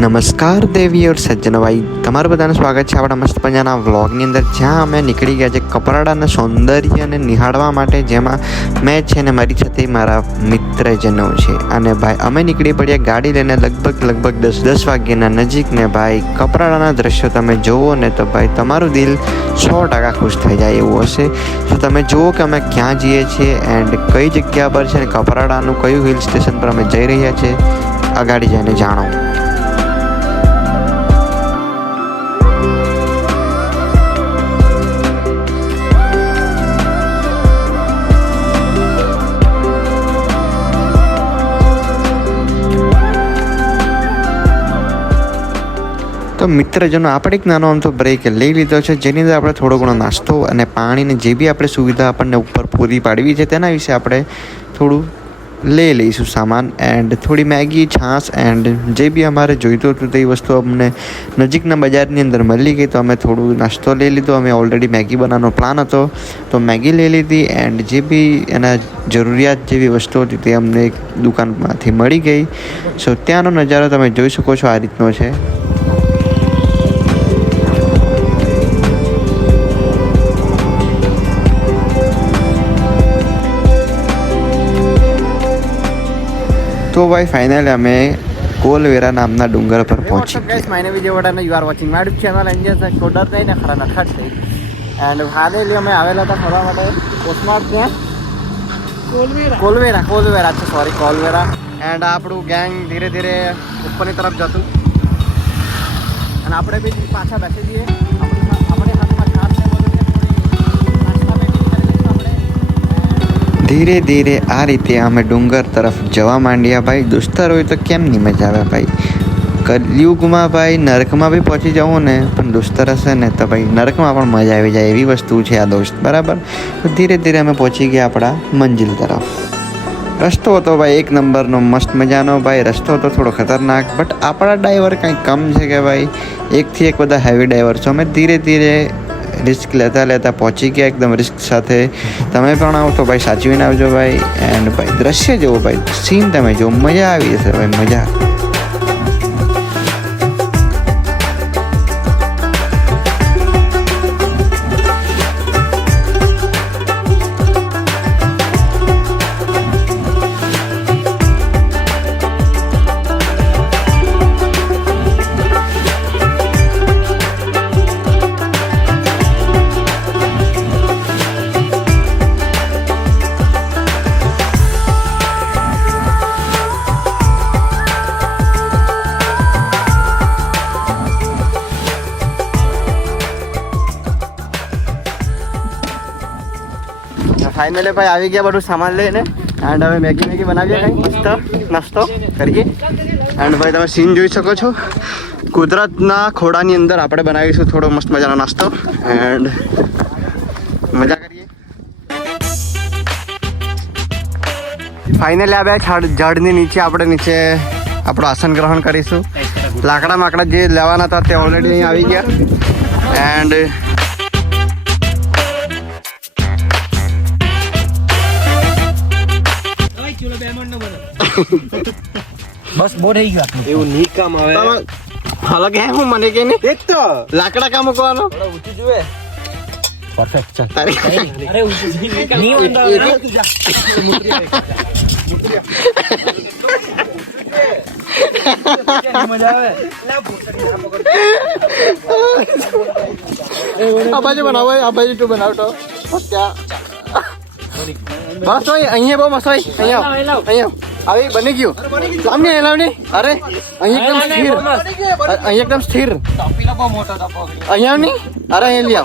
નમસ્કાર દેવી ઓર સજ્જનભાઈ, તમારું બધાનું સ્વાગત છે આપણા મસ્ત મજાના વ્લોગની અંદર, જ્યાં અમે નીકળી ગયા છે કપરાડાના સૌંદર્યને નિહાળવા માટે, જેમાં મેં છે ને મારી સાથે મારા મિત્રજનો છે. અને ભાઈ અમે નીકળી પડ્યા ગાડી લઈને લગભગ 10 વાગ્યાના નજીક ને ભાઈ કપરાડાના દ્રશ્યો તમે જુઓ ને તો ભાઈ તમારું દિલ 100% ખુશ થઈ જાય એવું હશે. તો તમે જુઓ કે અમે ક્યાં જઈએ છીએ એન્ડ કઈ જગ્યા પર છે ને કપરાડાનું કયું હિલ સ્ટેશન પર અમે જઈ રહ્યા છીએ, આગળ જઈને જાણો. તો મિત્રજનો, આપણે એક નાનો અમથો બ્રેક લઈ લીધો છે, જેની અંદર આપણે થોડો ઘણો નાસ્તો અને પાણીની જે બી આપણે સુવિધા આપણને ઉપર પૂરી પાડવી છે તેના વિશે આપણે થોડું લઈ લઈશું સામાન. એન્ડ થોડી મેગી, છાશ એન્ડ જે બી અમારે જોઈતું હતું તે વસ્તુ અમને નજીકના બજારની અંદર મળી ગઈ, તો અમે થોડું નાસ્તો લઈ લીધો. અમે ઓલરેડી મેગી બનાવવાનો પ્લાન હતો તો મેગી લઈ લીધી એન્ડ જે બી એના જરૂરિયાત જેવી વસ્તુ હતી તે અમને એક દુકાનમાંથી મળી ગઈ. સો ત્યાંનો નજારો તમે જોઈ શકો છો, આ રીતનો છે. तो भाई फाइनली हमें कोलवेरा नामना डूंगर पर पहुंची गए. My name is Vadana, you are watching my YouTube channel angel coder नहीं ने खरा नखट થઈ એન્ડ ફાઇનલી અમે આવેલા હતા ફરવા માટે કોસ્માર્ટ ત્યાં કોલવેરા છે, સોરી કોલવેરા. એન્ડ આપણું ગેંગ ધીરે ધીરે ઉપરની તરફ જતું અને આપણે બી પાછા બેસી જઈએ. ધીરે ધીરે આ રીતે અમે ડુંગર તરફ જવા માંડ્યા. ભાઈ દોસ્તાર હોય તો કેમ નહીં મજા આવે ભાઈ. કલયુગમાં ભાઈ નરકમાં બી પહોંચી જવું ને, પણ દોસ્તાર હશે ને તો ભાઈ નરકમાં પણ મજા આવી જાય એવી વસ્તુ છે આ દોસ્ત, બરાબર. તો ધીરે ધીરે અમે પહોંચી ગયા આપણા મંજિલ તરફ. રસ્તો હતો ભાઈ એક નંબરનો, મસ્ત મજાનો. ભાઈ રસ્તો હતો થોડો ખતરનાક, બટ આપણા ડ્રાઈવર કંઈ કમ છે કે ભાઈ એકથી એક બધા હેવી ડ્રાઈવર છો. અમે ધીરે ધીરે રિસ્ક લેતા પહોંચી ગયા એકદમ રિસ્ક સાથે. તમે પણ આવો તો ભાઈ સાચવીને આવજો ભાઈ. એન્ડ ભાઈ દ્રશ્ય જુઓ ભાઈ, સીન તમે જો, મજા આવી જશે ભાઈ, મજા. ફાઇનલી ભાઈ આવી ગયા બધું સામાન લઈને. એન્ડ હવે મેગી બનાવીએ, કંઈ મસ્ત નાસ્તો કરીએ. એન્ડ ભાઈ તમે સીન જોઈ શકો છો, કુદરતના ખોડાની અંદર આપણે બનાવીશું થોડો મસ્ત મજાનો નાસ્તો એન્ડ મજા કરીએ. ફાઇનલી આ ઝાડની નીચે આપણે આપણું આસન ગ્રહણ કરીશું. લાકડા જે લેવાના હતા તે ઓલરેડી અહીં આવી ગયા. એન્ડ બસ બહુ થઈ ગયું, એવું નહીં કામ આવે. હાલો કે હું મને કે નહીં એક તો લાકડા કામ મૂકવાનો ઊંચું જોવે. પરફેક્ટ છે. અરે ઊંચું નહીં મજા આવે. આ બાજુ બનાવો, આ બાજુ તું બનાવતો ત્યાં બસ હોય. અહીંયા બહુ મસ્ત હોય. અહીંયા આવી બની ગયું. લાવની અરે અહીંયા એકદમ સ્થિર. અહીંયા નહીં, અરે અહીંયા લઈ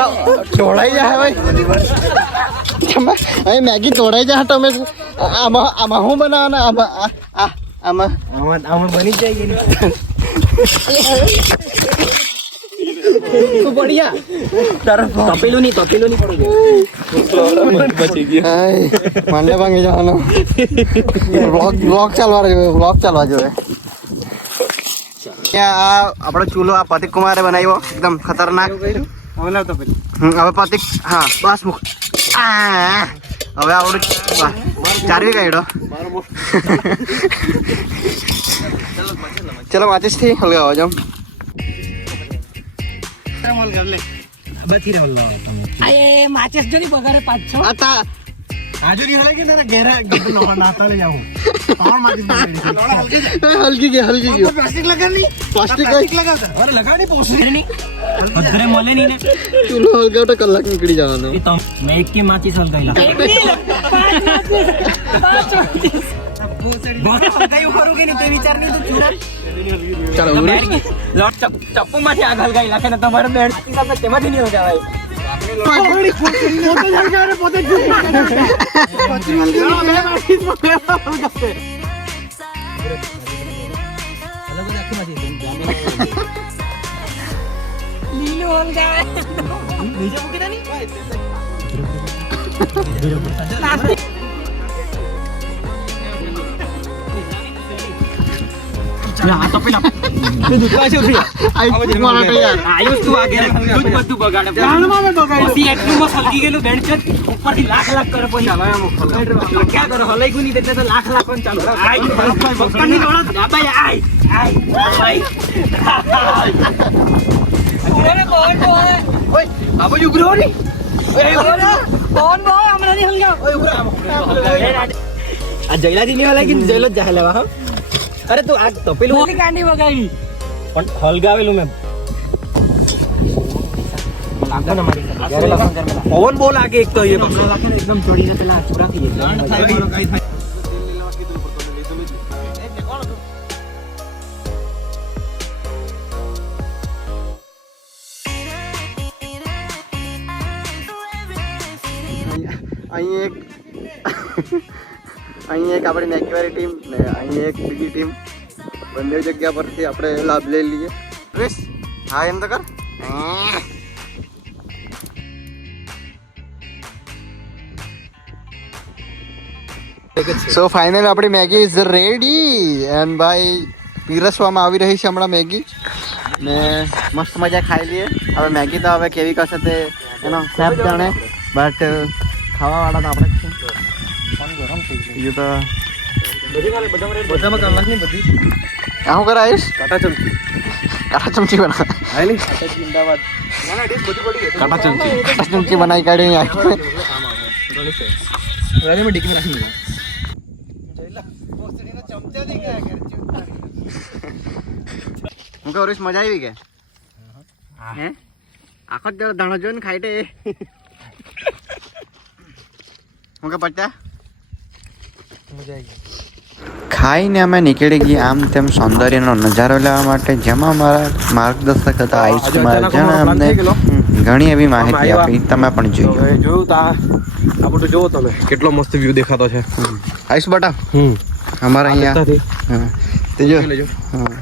આવ. તોડાઈ જાય ભાઈ, અહીં મેગી તોડાઈ જાય. તમે આમાં શું બનાવવાના? આમાં બની જાય. તપેલું નહીં પડું. માંડે ભાંગી જવાનો. બ્લોગ ચાલવા જોઈએ. આ આપણો ચૂલો આ પ્રતિક કુમારે બનાવ્યો, એકદમ ખતરનાક. હવે પ્રતિક, હા બસ મૂક. હવે આવડું ચારવી કાઢ્યો ચલો માચીસ થી હલગાવો જામ માચેસ જો બગાડે 5-6 આતા આજુ ની હલે કે તારા ઘેરા નાતા લઈ જાઉં કોણ માચેસ હલકી ગઈ પ્લાસ્ટિક લગાડની પ્લાસ્ટિક લગાવતા અરે લગાડની પોસરી ની ઘરે મળે નહીં ને ચૂલો હલગાવ તો કલાક નીકળી જવાનો મેં એક की माचिस हलगाईला 5 माचिस हलगाई करू की नहीं ते विचार नहीं तू चूड़ा ચાલો લોટ ચપ્પુ માંથી આગ હલગાઈ લાખે ને તમારે બેડ સાથે તેમાંથી નહીં હલગાવાય લીલો હલગાવે બીજો મૂકી દે ની ના તો પેલા તું દુખવા છે ઉઠી આઈ મારા યાર આયુષ તું આ ઘરે તું બધું બગાડે પ્રાણમાં મે બગાડ્યું પછી એટલું માં હલકી ગયેલું બેન્ચ ઉપરથી લાખ કરે પછી હલાયા મોકલ ક્યાં કરો હલાઈ ગયું નહીં એટલે તો લાખ પણ ચાલુ આઈ પકડની દોડત બાબા આઈ અરે કોણ ઓય બાબુ ઉગરો ની કોણ બોય હમણાં ની હલગાવ ઓય ઉગરો આ જયલાજી ની હલાઈ કે જયલો જ જાહે લેવા અરે તું આ તપેલું ઓલી કાંડી વગાવી પણ હલગાવેલું મેં લાગો ને મારી પવન બહુ લાગે એક તો એ લાગે ને એકદમ ચડીને પેલા ચૂરા થઈ જાય અહીં એક આપણી મેકીવાળી ટીમ ને અહીં એક બીજી ટીમ બંને જગ્યા પરથી આપણે લાભ લઈ લઈએ ક્રિસ હા એમ તો કર સો ફાઇનલ આપણી મેગી ઇઝ રેડી એન્ડ ભાઈ પીરસવામાં આવી રહી છે હમણાં મેગી ને મસ્ત મજા ખાઈ લઈએ હવે મેગી તો હવે કેવી કરશે તે એનો સેફ જાણે બટ ખાવાવાળા તો આપણે જ છે બીજું તો બધામાં કલાક ની બધી શું કરાવીશ કાટા કાટા ચમચી ચમચી બના જિંદાબાદ કાટા ચમચી બનાવી કાઢી મેં ડીકી માં રાખી હું કહું મજા આવી કે હે આખો જ દાણો જોઈને ખાઈ હું કે પટ્ટા મજા આવી ખાઈને અમે નીકળી ગયા આમ તેમ સૌંદર્યનો નજારો લેવા માટે જેમાં અમારા માર્ગદર્શક હતા આયુષ કુમાર જેણે અમને ઘણી એવી માહિતી આપી તમે પણ જોયું જોયું તા આ બધું જોવો તમે કેટલો મસ્ત વ્યૂ દેખાતો છે આયુષ બટા અમારા અહીંયા તે જો હા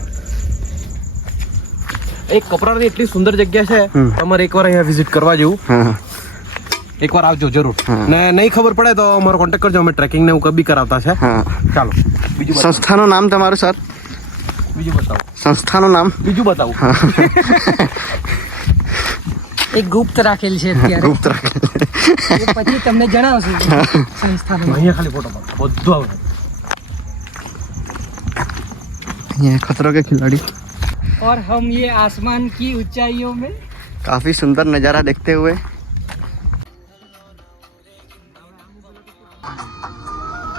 એક કપરાની એટલી સુંદર જગ્યા છે તમારે એકવાર અહીંયા વિઝિટ કરવા જેવું હા એકવાર આવજો જરૂર ને નહીં ખબર પડે તો અમારો કોન્ટેક્ટ કરજો અમે ટ્રેકિંગ ને એવું કબી કરાવતા છે હા ચાલો બીજું સંસ્થાનું નામ તમારું સર બીજું બતાવો સંસ્થાનું નામ બીજું બતાવું એક ગુપ્ત રાખેલ છે અત્યારે ગુપ્ત રાખેલ એ પછી તમને જણાવશું સંસ્થાનું અહીંયા ખાલી ફોટો પાડો બધું આવે ये खतरों के खिलाड़ी और हम ये आसमान की ऊंचाइयों में काफी सुंदर नज़ारा देखते हुए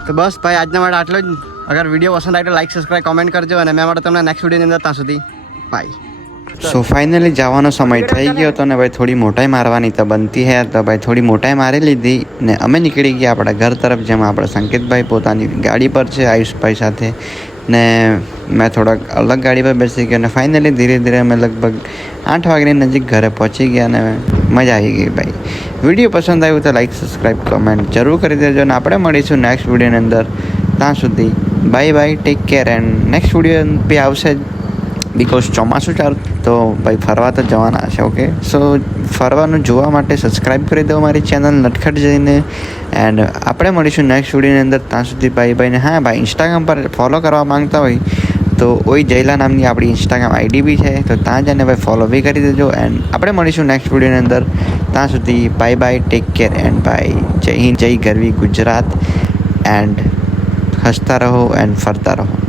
તો બસ ભાઈ આજના માટે આટલો જ અગર વિડીયો પસંદ આવે તો લાઈક સબસ્ક્રાઈબ કોમેન્ટ કરજો અને મેં માટે તમને નેક્સ્ટ વિડીયોની અંદર ત્યાં સુધી બાય સો ફાઇનલી જવાનો સમય થઈ ગયો હતો ને ભાઈ થોડી મોટાઈ મારવાની તો બનતી હે તો ભાઈ થોડી મોટાઈ મારી લીધી ને અમે નીકળી ગયા આપણા ઘર તરફ જેમાં આપણે સંકેતભાઈ પોતાની ગાડી પર છે આયુષભાઈ સાથે ને મેં થોડાક અલગ ગાડી પર બેસી ગયો અને ફાઇનલી ધીરે ધીરે અમે લગભગ 8 વાગ્યાની નજીક ઘરે પહોંચી ગયા અને મજા આવી ગઈ ભાઈ વિડીયો પસંદ આવ્યું તો લાઈક સબસ્ક્રાઈબ કમેન્ટ જરૂર કરી દેજો અને આપણે મળીશું નેક્સ્ટ વિડીયોની અંદર ત્યાં સુધી bye bye take care and next video બી આવશે જ બિકોઝ ચોમાસું ચાલુ તો ભાઈ ફરવા તો જવાના છે ઓકે સો ફરવાનું જોવા માટે સબસ્ક્રાઈબ કરી દો મારી ચેનલ નટખટ જઈને એન્ડ આપણે મળીશું નેક્સ્ટ વિડીયોની અંદર ત્યાં સુધી ભાઈ ભાઈને હા ભાઈ ઇન્સ્ટાગ્રામ પર ફોલો કરવા માંગતા હોય તો ઓય જયલા નામની આપણી ઇન્સ્ટાગ્રામ આઈડી બી છે તો ત્યાં જઈને ભાઈ ફોલો બી કરી દેજો એન્ડ આપણે મળીશું નેક્સ્ટ વિડીયોની અંદર ત્યાં સુધી bye bye take care and bye જય હિન્દ જય ગરવી ગુજરાત એન્ડ હસતા રહો એન્ડ ફરતા રહો.